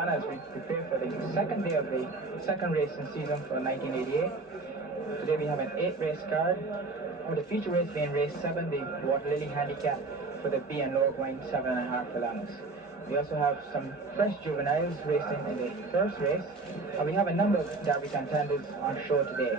on as we prepare for the second day of the second racing season for 1988. Today we have an 8-race card, with the feature race being race 7, the Water Lily Handicap for the B and lower going 7.5 furlongs. We also have some fresh juveniles racing in the first race, and we have a number of Derby contenders on show today.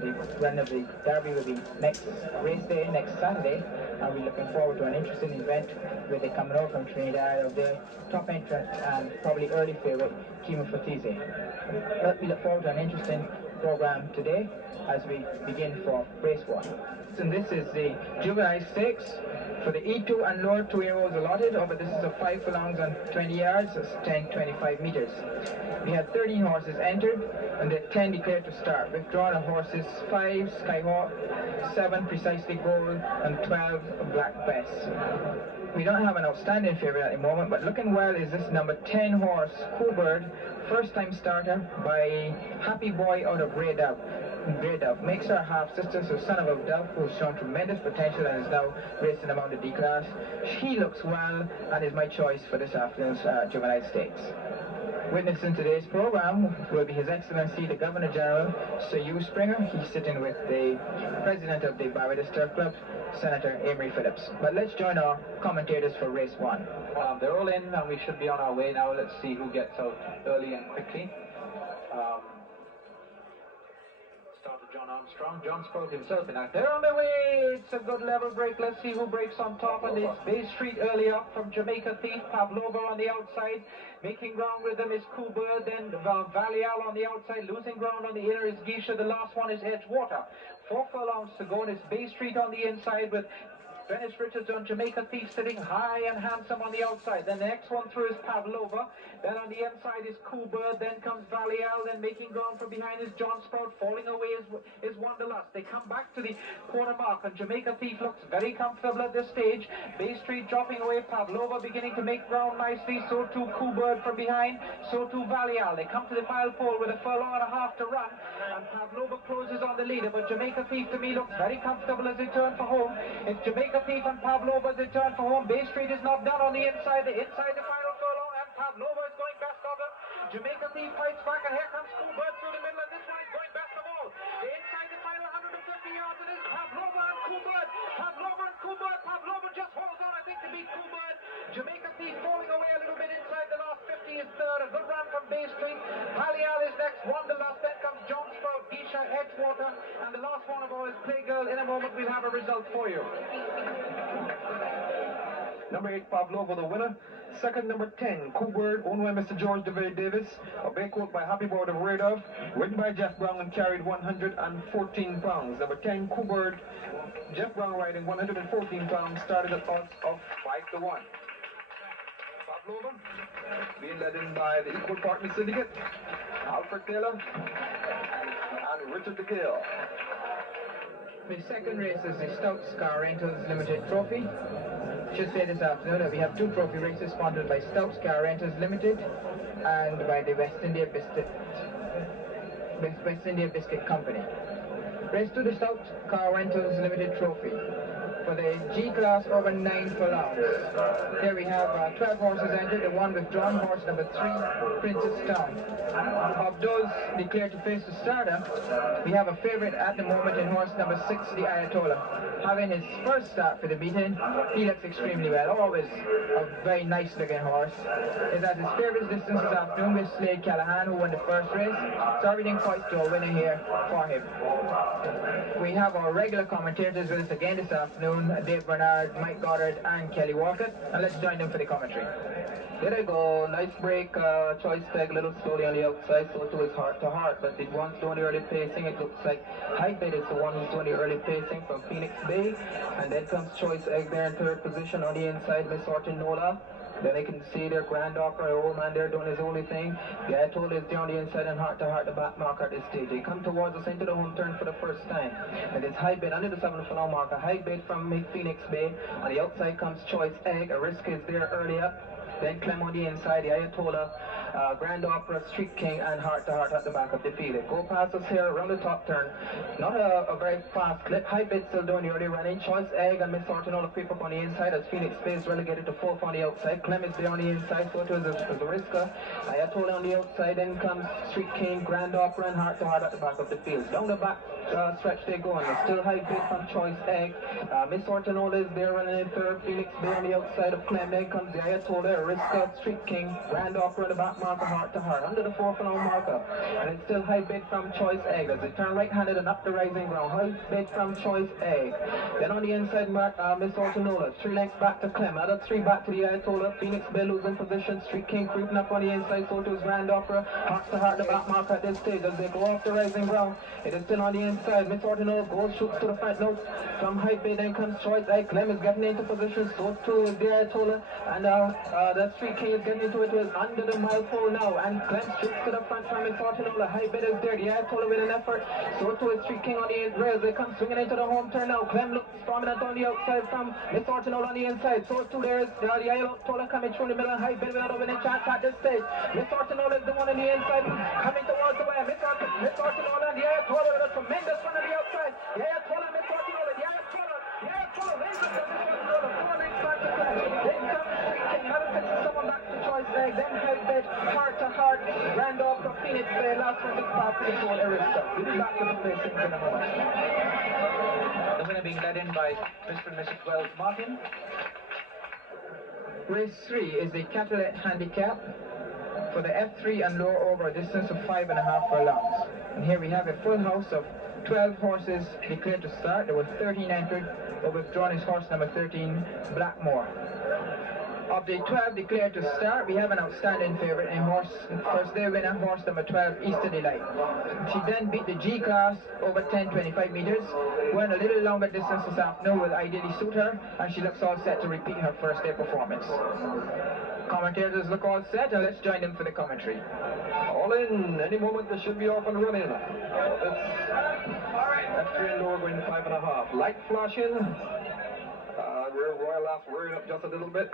The run of the Derby will be next race day, next Saturday, and we're looking forward to an interesting event with the coming over from Trinidad of the top entrant and probably early favourite, Kimo Fortise. But we look forward to an interesting program today as we begin for race 1. And this is the Juvenile Stakes for the E2 and lower 2-year-olds allotted. Over this is a 5 furlongs and 20 yards, that's 10.25 meters. We had 13 horses entered and the 10 declared to start. Withdrawn of horses 5 Skyhawk, 7 Precisely Gold, and 12 Black Bess. We don't have an outstanding favourite at the moment, but looking well is this number 10 horse, Coolbird, first time starter by Happy Boy out of Grey Dove. Makes her half-sister, so son of a Dove, who's shown tremendous potential and is now racing among the D-class. She looks well and is my choice for this afternoon's Juvenile Stakes. Witnessing today's program will be His Excellency the Governor General, Sir Hugh Springer. He's sitting with the President of the Barbados Turf Club, Senator Amory Phillips. But let's join our commentators for race 1. They're all in and we should be on our way now. Let's see who gets out early and quickly. Started John Armstrong. John Sprout himself in act. They're on their way. It's a good level break. Let's see who breaks on top. And it's Bay Street early up from Jamaica Thief. Pavlova on the outside. Making ground with them is Coolbird. Then Valial on the outside. Losing ground on the inner is Geisha. The last one is Edgewater. 4 furlongs to go. And it's Bay Street on the inside with Dennis Richards on Jamaica Thief sitting high and handsome on the outside. Then the next one through is Pavlova. Then on the inside is Coolbird. Then comes Valial. Then making ground from behind is John Sprout. Falling away is Wanderlust. They come back to the quarter mark and Jamaica Thief looks very comfortable at this stage. Bay Street dropping away. Pavlova beginning to make ground nicely. So too Coolbird from behind. So too Valial. They come to the mile pole with a furlong and a half to run. And Pavlova closes on the leader. But Jamaica Thief to me looks very comfortable as they turn for home. It's Jamaica Thief and Pavlova as they turn for home. Bay Street is not done on the inside. The final furlong, and Pavlova is going best of them. Jamaica Thief fights back, and here comes Coolbird through the middle, and this one is going best of all. Inside the final 150 yards, it is Pavlova and Coolbird. Pavlova just holds on, I think, to beat Coolbird. Jamaica Thief falling away a little bit inside the last 50 is third. A good run from Bay Street. Halial is next. Wanderlust. Then comes John Sprout, Geisha, Edgewater, and the last one of all is Playgirl. In a moment, we'll have a result for you. Number 8, Pavlova, the winner. Second, number 10, Coolbird, owned by Mr. George DeVay Davis. A bay coat by Happy Boy of Radov, ridden by Jeff Brown and carried 114 pounds. Number 10, Coolbird, Jeff Brown riding 114 pounds, started at odds of 5 to 1. Pavlova, being led in by the Equal Partner Syndicate, Alfred Taylor, and Richard DeGale. The second race is the Stouts Car Rentals Limited Trophy. Should say this afternoon that we have 2 trophy races sponsored by Stouts Car Rentals Limited and by the West India Biscuit Company. Race 2, the Stouts Car Rentals Limited Trophy. For the G-Class over 9 furlongs. Here we have 12 horses entered, the one withdrawn horse number 3, Princess Town. Of those declared to face the starter, we have a favourite at the moment in horse number 6, the Ayatollah. Having his first start for the meeting, he looks extremely well, always a very nice looking horse. Is at his favourite distance this afternoon with Slade Callahan, who won the first race, so everything points to a winner here for him. We have our regular commentators with us again this afternoon, Dave Bernard, Mike Goddard and Kelly Walcott, and let's join them for the commentary. There they go, nice break, choice tag a little slowly on the outside, so too is heart to heart, but the one's doing the early pacing. It looks like Highbed is the one who's doing the early pacing from Phoenix Bay, and then comes Choice Egg there in third position on the inside, Miss Ortinola. Then they can see their granddaughter, their old man there doing his only thing. The Ayatollah is there on the inside and heart to heart the back marker at this stage. They come towards us into the home turn for the first time. And it's high bid under the 7 furlong marker. High bid from Phoenix Bay. On the outside comes Choice Egg. A risk is there early up. Then Clem on the inside, the Ayatollah. Grand Opera, Street King, and Heart to Heart at the back of the field. They go past us here around the top turn. Not a very fast clip. High Bid still doing the early running. Choice Egg and Miss Fortunola creep up on the inside as Phoenix Bay is relegated to fourth on the outside. Clem is there on the inside, so too is the Riska. Ayatollah on the outside, then comes Street King, Grand Opera, and Heart to Heart at the back of the field. Down the back stretch they go, and there's still High Bid from Choice Egg. Miss Fortunola is there running in third. Phoenix Bay on the outside of Clem. Then comes the Ayatollah, Riska, Street King, Grand Opera, the back marker, Heart to Heart. Under the 4 furlong marker. And it's still High Bid from Choice Egg. As they turn right-handed and up the rising ground. High Bid from Choice Egg. Then on the inside, Miss Fortunola. 3 lengths back to Clem. Another 3 back to the Ayatollah. Phoenix Bay losing position. Street King creeping up on the inside. So to his Grand Opera. Heart to Heart, the back marker at this stage. As they go off the rising ground. It is still on the inside. Miss Fortunola goes, shoots to the front nose. From High Bid, then comes Choice Egg. Clem is getting into position. So too is the Ayatollah. And the Street King is getting into it. Is under the mile pole now. And Clem shoots to the front from Miss Fortunola. High Bid is there. The Ayatollah with an effort. So too is Street King on the rails. They come swinging into the home turn now. Clem looks prominent on the outside from Miss Fortunola on the inside. So too there is the Ayatollah coming through the middle. High Bid without a winning chance at this stage. Miss Fortunola is the one on the inside coming towards the wire. Miss Fortunola and the Ayatollah with a tremendous run on the outside. The Ayatollah, Miss Fortunola, the Ayatollah raises to Miss Fortunola. 4 lengths back to Clem. Then comes Street King. Another six someone back to Choice Egg. Then High Bid, Heart to Heart, Grand Opera, Phoenix Bay. Last one is past the ball, Arista. We'll be back to the placings in a moment. The winner being led in by Mr. and Mrs. Wells Martin. Race 3 is the Catalet Handicap for the F3 and lower over a distance of 5.5 furlongs. And here we have a full house of 12 horses declared to start. There were 13 entered, but withdrawn is horse number 13, Blackmore. Of the 12 declared to start, we have an outstanding favourite in first day winner, horse number 12, Easter Delight. She then beat the G class over 10-25 metres, went a little longer distance this afternoon will ideally suit her, and she looks all set to repeat her first day performance. Commentators look all set, and let's join them for the commentary. All in. Any moment they should be off and running. That's 3 and lower going to 5.5. Light flashing. Rear Royal Lass rearing up just a little bit.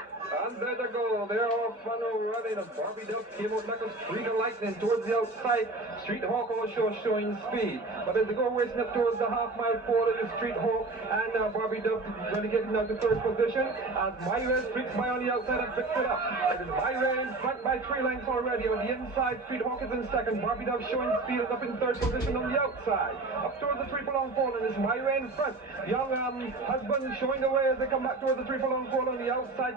And there they go. They're off and running. And Barbie Dove came out like a streak of lightning towards the outside. Street Hawk also showing speed. But as they go racing up towards the half-mile pole, it is Street Hawk and Barbie Dove relegating now to third position. As Myra streaks by on the outside and picks it up. It is Myra in front by 3 lengths already. On the inside, Street Hawk is in second. Barbie Dove showing speed is up in third position on the outside. Up towards the 3 furlong pole, and it's Myra in front. Young husband showing the way as they come back towards the 3 furlong pole on the outside.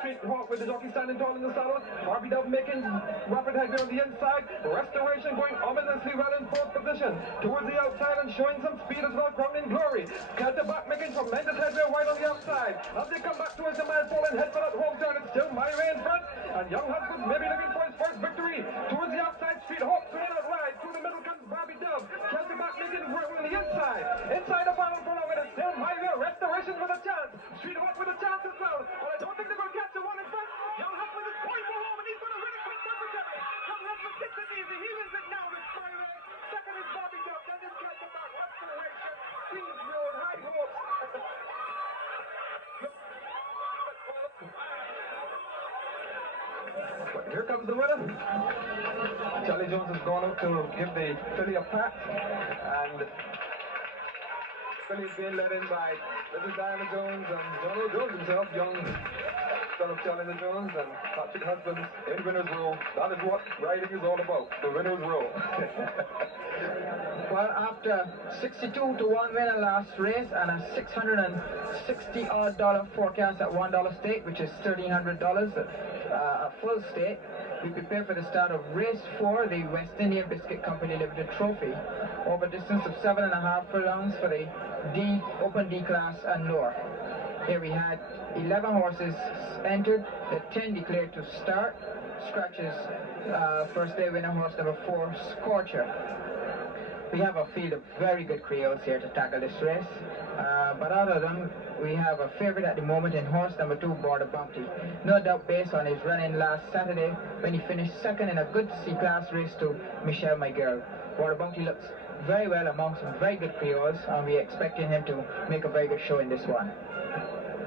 Street Hawk with the jockey standing tall in the saddle. Barbie Dove making rapid headway on the inside. Restoration going ominously well in fourth position. Towards the outside and showing some speed as well, Crown in Glory. Back making tremendous headway wide on the outside. As they come back towards the mile pole and head for that home turn, it's still Myra in front. And Young Husband maybe looking for his first victory. Towards the outside, Street Hawk swinging out wide. Through the middle comes Barbie Dove. Back making way on the inside. Inside the final furlong, and it's still Myra. Restoration with a chance. Street Hawk with a chance as well. But I don't think they're going to catch the one in front. Young Husband is going for home, and he's going to win it quick secretary. Young Husband gets it easy. He wins it now. It's Myra. Second is Barbie Dove. Then is back. Restoration. Queens Road. High hopes. But here comes the winner. Charlie Jones has gone out to give the filly a pat, and filly is being led in by Mrs. Diana Jones and John O'Jones himself, young son of Charlie Jones and Patrick Husbands in winner's row. That is what riding is all about, the winner's row. Well, after 62-1 winner last race and a $660 forecast at $1 stake, which is $1,300, a full stake, we prepare for the start of race 4, the West Indian Biscuit Company Limited Trophy, over a distance of 7.5 furlongs for the Open D class and lower. Here we had 11 horses entered, the 10 declared to start. Scratches first day winner horse number 4, Scorcher. We have a field of very good Creoles here to tackle this race, but out of them we have a favourite at the moment in horse number 2, Border Bounty. No doubt based on his running last Saturday when he finished second in a good C-class race to Michelle My Girl. Border Bounty looks very well among some very good Creoles, and we're expecting him to make a very good show in this one.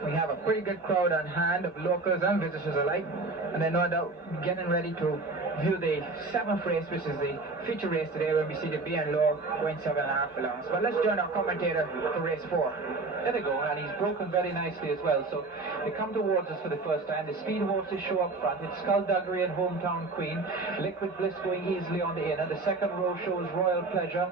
We have a pretty good crowd on hand of locals and visitors alike, and they're no doubt getting ready to view the 7th race, which is the feature race today, when we see the B and low going 7.5 furlongs. But let's join our commentator for race 4. There they go, and he's broken very nicely as well. So they come towards us for the first time. The speed horses show up front. It's Skullduggery and Hometown Queen. Liquid Bliss going easily on the inner. The second row shows Royal Pleasure.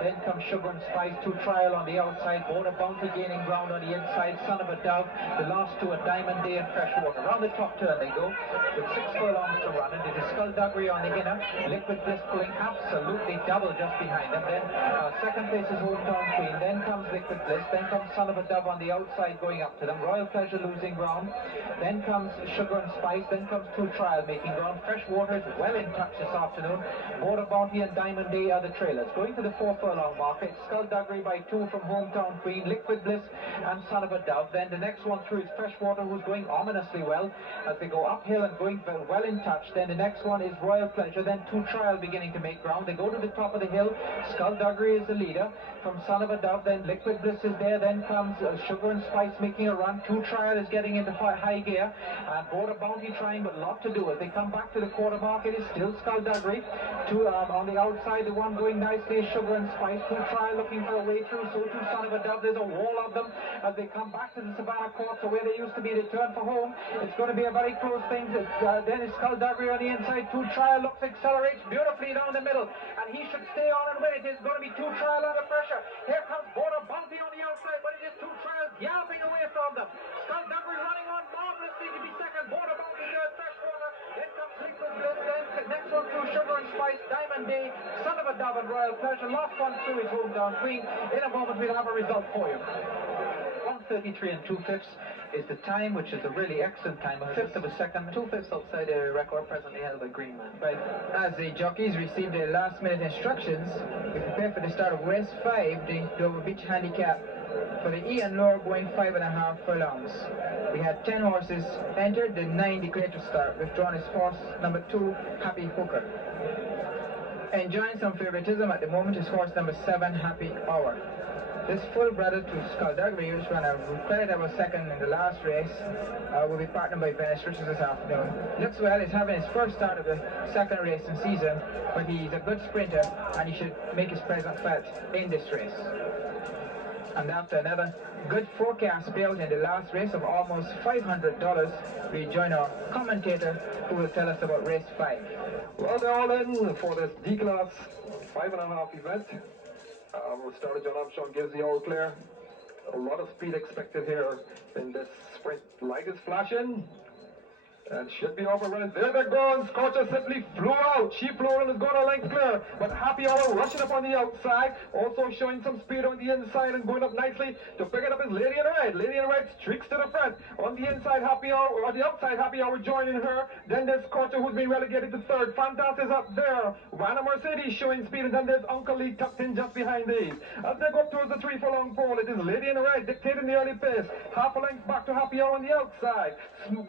Then comes Sugar and Spice, 2 Trial on the outside. Border Bounty gaining ground on the inside. Son of a Dove. The last 2 are Diamond Day and Freshwater. Around the top turn they go with 6 furlongs to run. And it is Skullduggery on the inner. Liquid Bliss pulling absolutely double just behind them. Then second place is Hometown Queen. Then comes Liquid Bliss. Then comes Son of a Dove on the outside going up to them. Royal Pleasure losing ground. Then comes Sugar and Spice. Then comes 2 Trial making ground. Freshwater is well in touch this afternoon. Border Bounty and Diamond Day are the trailers. Going to the 4 furlong market. Skullduggery by 2 from Hometown Queen. Liquid Bliss and Son of a Dove. Then the next one through is Freshwater, who's going ominously well as they go uphill and going well in touch. Then the next one is Royal Pleasure. Then 2 Trial beginning to make ground. They go to the top of the hill. Skullduggery is the leader from Son of a Dove. Then Liquid Bliss is there. Then comes Sugar and Spice making a run. 2 Trial is getting into high gear. And Border Bounty trying, but a lot to do. As they come back to the quarter market, is still Skullduggery. 2 on the outside, the one going nicely is Sugar and Spice. 2 Trial looking for a way through. So too Son of a Dove. There's a wall of them as they come back to the Savannah Court. So where they used to be, they turn for home. It's going to be a very close thing. Then is Skullduggery on the inside. 2 Trial looks, accelerates beautifully down the middle. And he should stay on and win it. It's going to be 2 Trial under pressure. Here comes Border Bounty on the outside, but it is 2 Trial galloping away from them. Skullduggery running on marvelously to be second. Border Bounty third. Freshwater. Then comes Liquid Bliss. Then next one through Sugar and Spice, Diamond Day, Son of a Dove and Royal Pleasure. Last one through is Hometown Queen. In a moment we'll have a result for you. 1:33 and 2/5 is the time, which is a really excellent time. A fifth of a second. 2/5 outside the record presently held by Greenman. Right. As the jockeys receive their last minute instructions, we prepare for the start of race 5, the Dover Beach Handicap. For the E and lower going 5.5 furlongs. We had 10 horses entered, the 9 declared to start. Withdrawn is horse number 2, Happy Hooker. Enjoying some favoritism at the moment is horse number 7, Happy Hour. This full brother to Skullduggery, which ran a creditable second in the last race, will be partnered by Venice Richards this afternoon. Looks well, he's having his first start of the second racing season, but he's a good sprinter and he should make his presence felt in this race. And after another good forecast payout in the last race of almost $500, we join our commentator who will tell us about race 5. Well, they're all in for this D-Class 5.5 event. Starter John Armstrong gives the all clear. A lot of speed expected here in this sprint. Light is flashing. And should be overrunning. There they go, and Scorcher simply flew out. She flew and is going a length clear. But Happy Hour rushing up on the outside. Also showing some speed on the inside and going up nicely to pick it up is Lady in Red. Lady in Red streaks to the front. On the inside, Happy Hour, or the outside, Happy Hour joining her. Then there's Scorcher, who's been relegated to third. Fantas is up there. Vanna Mercedes showing speed, and then there's Uncle Lee tucked in just behind these. As they go up towards the 3 furlong pole, it is Lady in Red dictating the early pace. Half a length back to Happy Hour on the outside.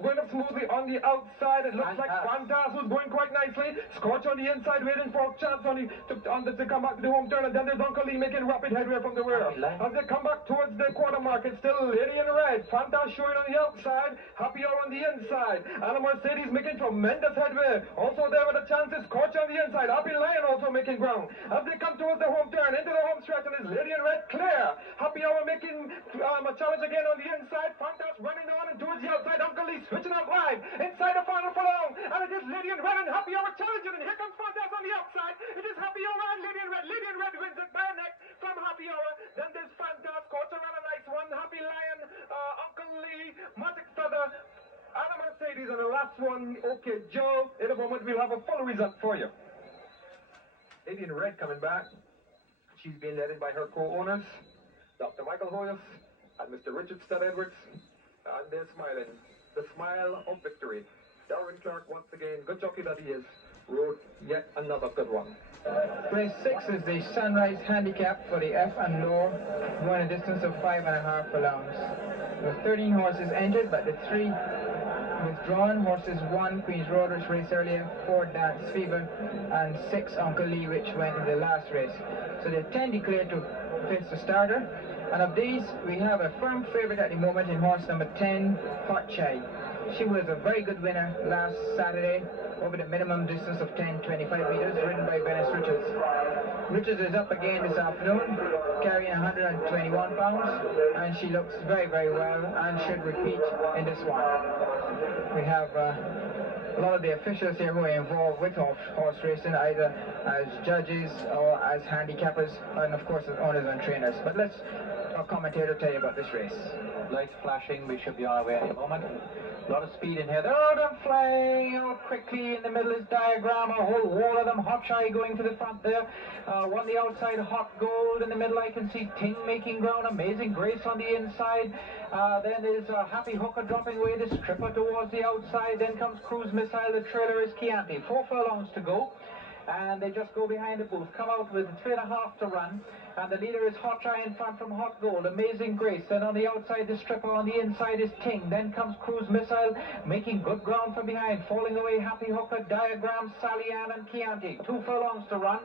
Going up smoothly on the outside. It looks like Fantas was going quite nicely. Scorcher on the inside, waiting for a chance to come back to the home turn, and then there's Uncle Lee making rapid headway from the rear. As they come back towards the quarter market, still Lady in Red. Fantas showing on the outside, Happy Hour on the inside. Anna Mercedes making tremendous headway. Also there with a chance is Scorcher on the inside. Happy Lion also making ground. As they come towards the home turn, into the home stretch, and it's Lady in Red clear. Happy Hour making a challenge again on the inside. Fantas running on and towards the outside. Uncle Lee switching out wide. Inside the final furlong, and it is Lady in Red and Happy Hour challenging, and here comes Fantas on the outside. It is Happy Hour and Lady in Red. Lady in Red wins it by a neck from Happy Hour. Then there's Fantas, Scorcher on a nice one. Happy Lion, Uncle Lee, Magic Feather, Anna Mercedes, and the last one, OK Joe. In a moment we'll have a full result for you. Lady in Red coming back. She's being led in by her co-owners, Dr. Michael Hoyas and Mr. Richard Stud Edwards, and they're smiling. The smile of victory. Darwin Clark, once again, good jockey that he is, rode yet another good one. Race 6 is the Sunrise Handicap for the F and lower, going a distance of 5.5 furlongs. There were 13 horses entered, but the 3 withdrawn horses, 1 Queen's Road, which raced earlier, 4 Dance Fever, and 6 Uncle Lee, which went in the last race. So there are 10 declared to face the starter, and of these we have a firm favorite at the moment in horse number 10, Hot Chai. She was a very good winner last Saturday over the minimum distance of 10.25 meters, ridden by Venice Richards. Richards is up again this afternoon, carrying 121 pounds, and she looks very, very well and should repeat in this one. We have a lot of the officials here who are involved with horse racing, either as judges or as handicappers, and of course as owners and trainers. But let's our commentator tell you about this race. Lights flashing, we should be on our way any moment. A lot of speed in here. They're out and flying out quickly. In the middle is Diagram, a whole wall of them. Hot Shy going to the front there. On the outside, Hot Gold. In the middle, I can see Ting making ground. Amazing Grace on the inside. Then is Happy Hooker dropping away the Stripper towards the outside. Then comes Cruise Missile. The trailer is Chianti. 4 furlongs to go. And they just go behind the booth. Come out with 3.5 to run. And the leader is Hot Shy in front from Hot Gold. Amazing Grace. Then on the outside, the Stripper. On the inside is Ting. Then comes Cruise Missile, making good ground from behind. Falling away, Happy Hooker, Diagram, Sally Ann, and Chianti. 2 furlongs to run.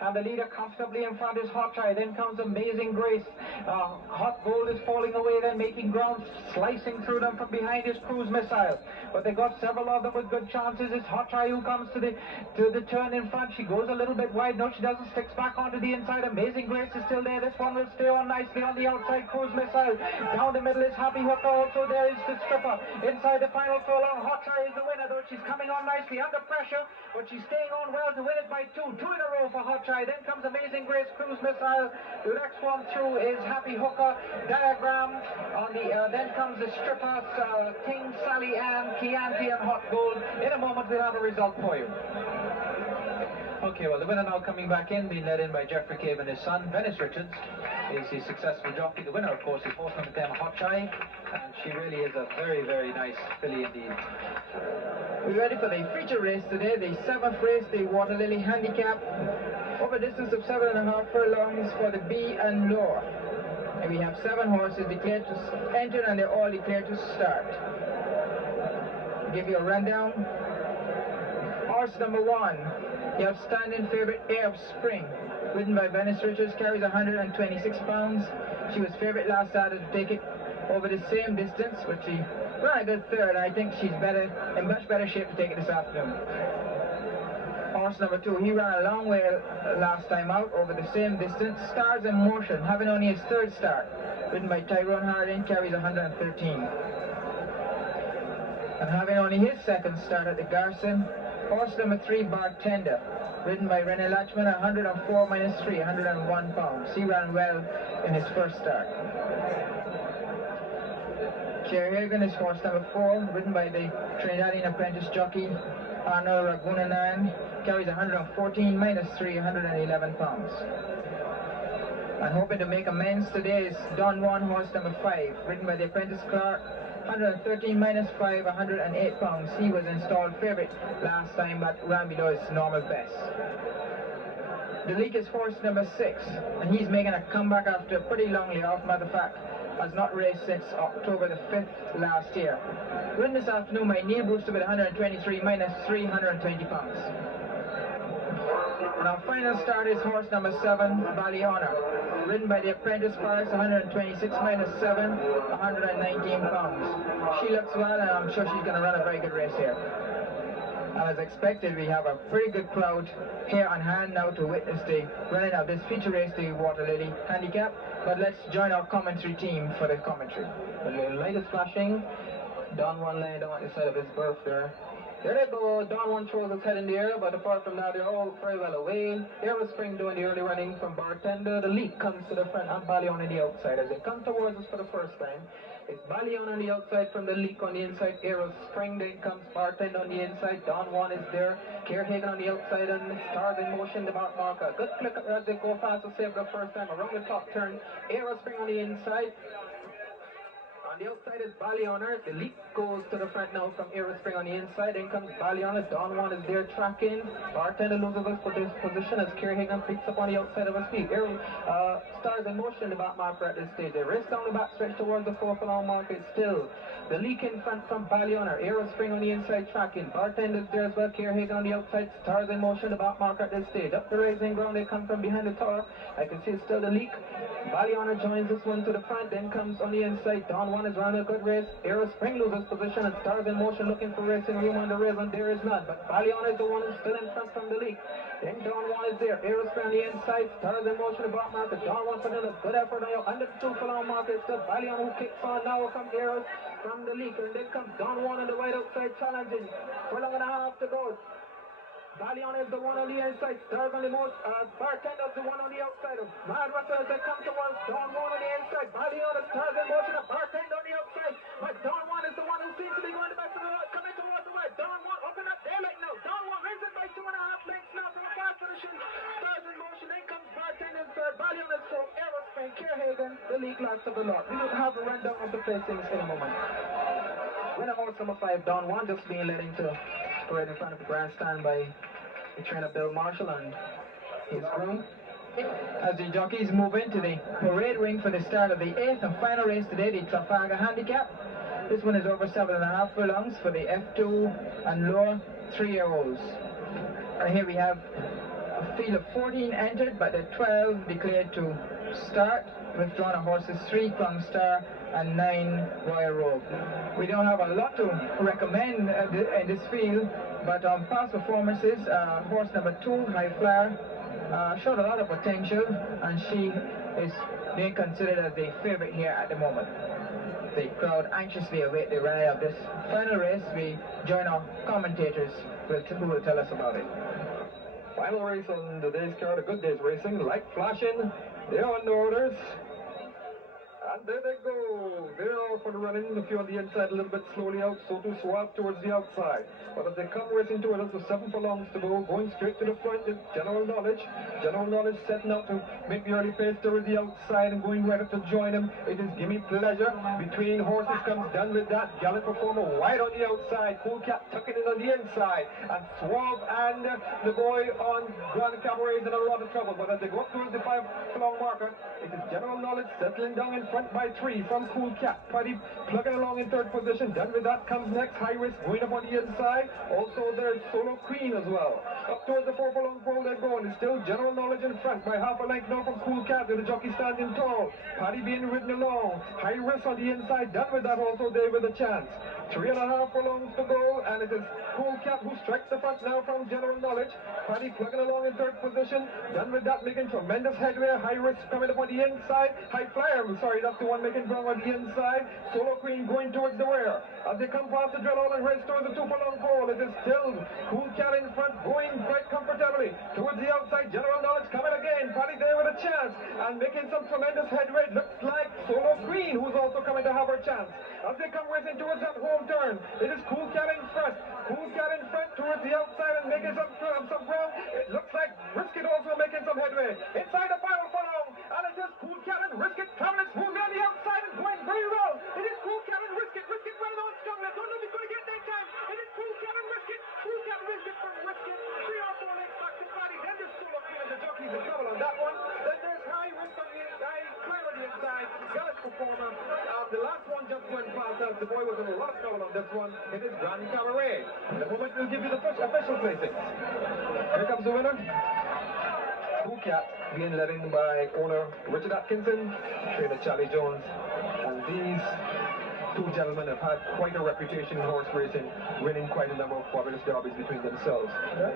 And the leader comfortably in front is Hot Shy. Then comes Amazing Grace. Hot Gold is falling away, then making ground, slicing through them from behind is Cruise Missile. But they got several of them with good chances. It's Hot Shy who comes to the turn in front. She goes a little bit wide. No, she doesn't. Sticks back onto the inside. Amazing Grace is still there. This one will stay on nicely on the outside. Cruise Missile. Down the middle is Happy Hooker. Also there is the Stripper. Inside the final furlong, Hot Shy is the winner, though she's coming on nicely under pressure, but she's staying on well to win it by 2. 2 in a row for Hot Shy. Then comes Amazing Grace, Cruise Missile. The next one through is Happy Hooker, Diagram. On the then comes the Stripper, Ting, Sally Ann, Chianti, and Hot Gold. In a moment we'll have a result for you. Okay, well, the winner now coming back in, being led in by Jeffrey Cave and his son. Venice Richards is the successful jockey. The winner, of course, is horse number 10, Hot Shy, and she really is a very, very nice filly indeed. We're ready for the feature race today, the 7th race, the Water Lily Handicap, over a distance of 7.5 furlongs for the B and lower. And we have 7 horses declared to enter, and they're all declared to start. Give you a rundown. Horse number 1, the outstanding favorite, Air of Spring, ridden by Venice Richards, carries 126 pounds. She was favorite last Saturday to take it over the same distance, but she ran a good third. I think she's in much better shape to take it this afternoon. Horse number 2, he ran a long way last time out over the same distance. Stars in Motion, having only his 3rd start, ridden by Tyrone Harding, carries 113. And having only his 2nd start at the Garson, horse number 3, Bartender, ridden by René Latchman, 104 minus 3, 101 pounds. He ran well in his 1st start. Cherry Haven is horse number 4, ridden by the Trinidadian apprentice jockey Arnold Ragunanan, carries 114 minus 3, 111 pounds. And hoping to make amends today is Don Juan, horse number 5, ridden by the apprentice Clark, 113 minus 5, 108 pounds. He was installed favorite last time but ran below his normal best. The leak is horse number 6, and he's making a comeback after a pretty long layoff. Matter of fact, has not raced since October the 5th last year. Ridden this afternoon by Neil Brewster with 123 minus 3, 120 pounds. And our final start is horse number 7, Valley Honor, ridden by the apprentice Paris, 126 minus 7, 119 pounds. She looks well, and I'm sure she's going to run a very good race here. And as expected, we have a pretty good crowd here on hand now to witness the running of this feature race, the Water Lily Handicap. But let's join our commentary team for the commentary. The light is flashing. Don Juan laying down at the side of his berth there. There they go. Don Juan throws his head in the air, but apart from that, they're all very well away. Air of Spring doing the early running from Bartender. The leak comes to the front and Ballion on the outside. As they come towards us for the first time, it's Ballion on the outside from the leak on the inside. Air of Spring, then comes Bartender on the inside. Don Juan is there. Carehagen on the outside, and Stars in Motion, the mark marker. Good click as they go fast to save the first time. Around the top turn, Air of Spring on the inside. On the outside is Ballioner. The leak goes to the front now from Aero Spring on the inside. Then comes Ballioner. Don Juan is there tracking. Bartender loses his position as Carehagen picks up on the outside of his feet. Stars in Motion, the back marker at this stage. They race down the back stretch towards the 4 furlong marker. Still the leak in front from Ballioner. Aero Spring on the inside tracking. Bartender is there as well. Carehagen on the outside. Stars in Motion, the back marker at this stage. Up the rising ground, they come from behind the tower. I can see it's still the leak. Ballioner joins this one to the front. Then comes on the inside Don Juan Don is running a good race. Aero Spring loses position and Stars in Motion looking for racing room on the rails, and there is none. But Valion is the one who's still in front from the lead. Then Don Juan is there. Aero Spring on the inside. Stars in Motion about market. Don Juan putting in a good effort under the 2 furlong market. It's still Valion who kicks on now from Aero from the lead. And then comes Don Juan on the right outside challenging. Furlong and a half to go. Valion is the one on the inside. Stars on the most. Bartender's the one on the outside. Mad Russell as they come towards Don Juan on the inside. Valion is Stars in Motion. A Bartender on the outside. But Don Juan is the one who seems to be going the best of the lot. Coming towards the way. Don Juan up in that daylight now. Don Juan wins it by 2.5 lengths now from a fast finishing. Stars in Motion. Then comes Bartender in third. Valion is fourth. Aerospace. Kierhagen, the league last of the lot. We will have a rundown of the placings in a moment. Winner horse number 5, Don Juan, just being led into parade in front of the grandstand by the trainer Bill Marshall and his groom. As the jockeys move into the parade ring for the start of the 8th and final race today, the Trafalgar Handicap. This one is over 7.5 furlongs for the F2 and lower 3-year-olds. And here we have a field of 14 entered, but the 12 declared to start. Withdrawn horses 3 Crown Star and 9 Royal Robe. We don't have a lot to recommend in this field, but on past performances, horse number 2, High Flyer, showed a lot of potential, and she is being considered as the favorite here at the moment. The crowd anxiously await the ride of this final race. We join our commentators who will tell us about it. Final race on the day's card, a good day's racing. Light flashing, they're on the orders. And there they go. They're off and running. A few on the inside, a little bit slowly out, so to swap towards the outside. But as they come racing to it, there's 7 furlongs to go. Going straight to the front is General Knowledge. General Knowledge setting out to make the early pace towards the outside and going right up to join him. It is Gimme Pleasure. Between horses comes Done With That. Gallant Performer wide on the outside. Cool Cat tucking in on the inside. And Swab and the boy on Grand Cabaret is in a lot of trouble. But as they go up towards the 5 furlong marker, it is General Knowledge settling down in front by 3 from Cool Cat. Paddy plugging along in 3rd position. Done With That comes next. High Risk going up on the inside. Also there's Solo Queen as well. Up towards the 4 furlong pole they're going. It's still General Knowledge in front by half a length now from Cool Cat with the jockey standing tall. Paddy being ridden along. High Risk on the inside. Done With That also there with a chance. 3.5 furlongs to go, and it is Cool Cat who strikes the front now from General Knowledge. Paddy plugging along in 3rd position. Done With That making tremendous headway. High Risk coming up on the inside. High Flyer, I'm sorry, that's the one making ground on the inside. Solo Queen going towards the rear. As they come past the drill hole and race towards the 2 furlong pole, it is still Cool Cat in front, going quite comfortably towards the outside. General Knowledge coming again. Paddy there with a chance and making some tremendous headway. Looks like Solo Queen, who's also coming to have her chance. As they come racing towards that home turn, it is Cool Cat in front. Cool Cat in front towards the outside and making some ground. It looks like Risket also making some headway. Inside the final furlong, and it is Cool Cat and Risket traveling smoothly on the outside and going very well. It is Cool Cat and Risket. Risket running on strong. I don't know if he's going to get that time. It is Cool Cat and Risket. Cool Cat and Risket from Risket. 3 or 4 lengths back to Paddy. Then there's Solo Queen and the jockeys in trouble on that one. Then there's High Risk on the inside. Clear on the inside. Gallant Performer. The last one just went past us. The boy was in a lot of trouble on this one. It is Grand Cabaret. In a moment we'll give you the first official placing. Here comes the winner. Cool Cat being led in by owner Richard Atkinson, trainer Charlie Jones, and these 2 gentlemen have had quite a reputation in horse racing, winning quite a number of fabulous derbies between themselves.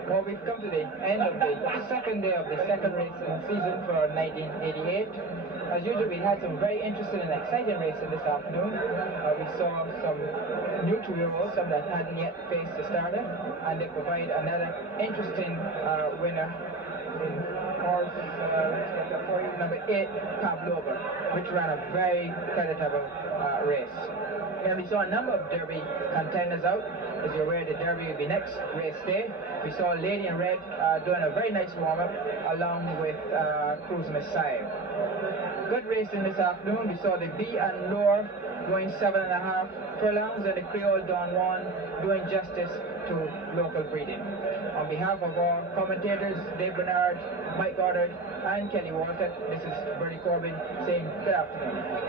Well, we've come to the end of the 2nd day of the 2nd racing season for 1988. As usual, we had some very interesting and exciting racing this afternoon. We saw some new 2-year-olds, some that hadn't yet faced the starter, and they provide another interesting winner in horse number 8, Pavlova, which ran a very creditable race. And we saw a number of Derby contenders out. As you're aware, the Derby will be next race day. We saw Lady in Red doing a very nice warm-up along with Cruise Messiah. Good racing this afternoon. We saw the B and Lower going 7.5 furlongs, and the Creole Don Juan doing justice to local breeding. On behalf of our commentators, Dave Bernard, Mike Goddard, and Kelly Walter, this is Bernie Corbin saying good afternoon.